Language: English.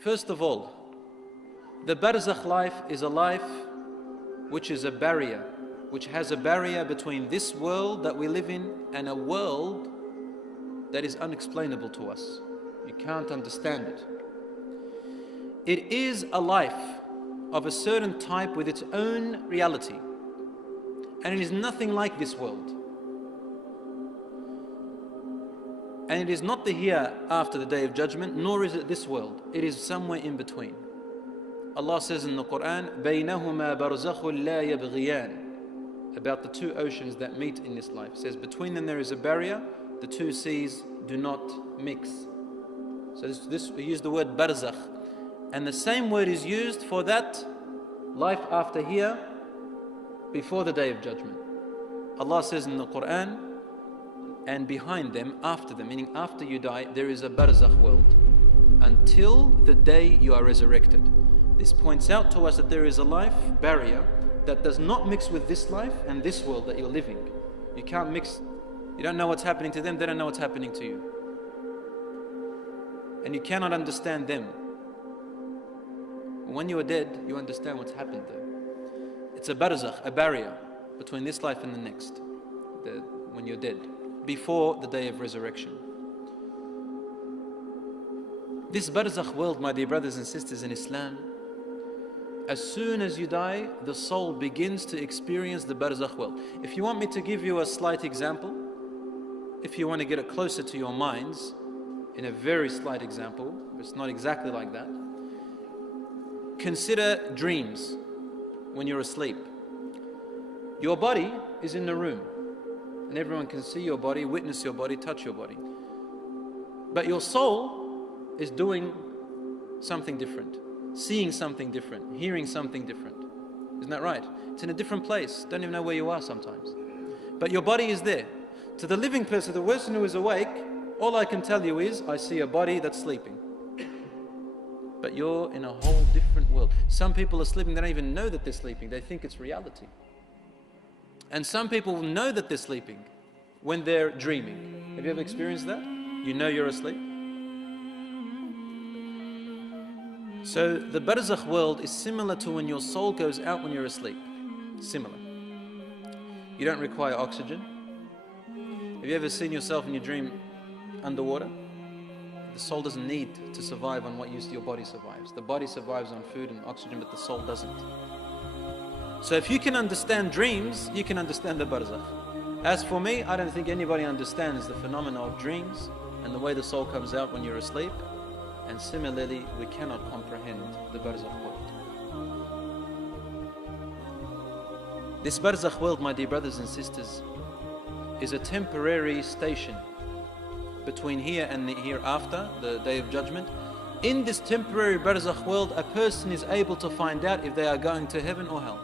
First of all, the Barzakh life is a life which is a barrier, which has a barrier between this world that we live in and a world that is unexplainable to us. You can't understand it. It is a life of a certain type with its own reality, and it is nothing like this world. And it is not the here after the Day of Judgment, nor is it this world. It is somewhere in between. Allah says in the Quran, بَيْنَهُمَا بَرْزَخٌ لَا يَبْغِيَانِ, about the two oceans that meet in this life. It says between them there is a barrier, the two seas do not mix. So we use the word Barzakh. And the same word is used for that life after here, before the Day of Judgment. Allah says in the Quran, and behind them, after them, meaning after you die, there is a Barzakh world until the day you are resurrected. This points out to us that there is a life barrier that does not mix with this life and this world that you're living. You can't mix. You don't know what's happening to them, they don't know what's happening to you. And you cannot understand them. When you are dead, you understand what's happened there. It's a barzakh, a barrier between this life and the next, when you're dead, before the day of resurrection. This barzakh world, my dear brothers and sisters in Islam, as soon as you die, the soul begins to experience the barzakh world. If you want me to give you a slight example, if you want to get it closer to your minds, in a very slight example, it's not exactly like that. Consider dreams when you're asleep. Your body is in the room, and everyone can see your body, witness your body, touch your body. But your soul is doing something different, seeing something different, hearing something different. Isn't that right? It's in a different place. Don't even know where you are sometimes. But your body is there. To the living person, the person who is awake, all I can tell you is, I see a body that's sleeping. But you're in a whole different world. Some people are sleeping, they don't even know that they're sleeping. They think it's reality. And some people know that they're sleeping when they're dreaming. Have you ever experienced that? You know you're asleep. So the Barzakh world is similar to when your soul goes out when you're asleep. Similar. You don't require oxygen. Have you ever seen yourself in your dream underwater? The soul doesn't need to survive on what your body survives. The body survives on food and oxygen, but the soul doesn't. So if you can understand dreams, you can understand the Barzakh. As for me, I don't think anybody understands the phenomena of dreams and the way the soul comes out when you're asleep. And similarly, we cannot comprehend the Barzakh world. This Barzakh world, my dear brothers and sisters, is a temporary station between here and the hereafter, the Day of Judgment. In this temporary Barzakh world, a person is able to find out if they are going to heaven or hell.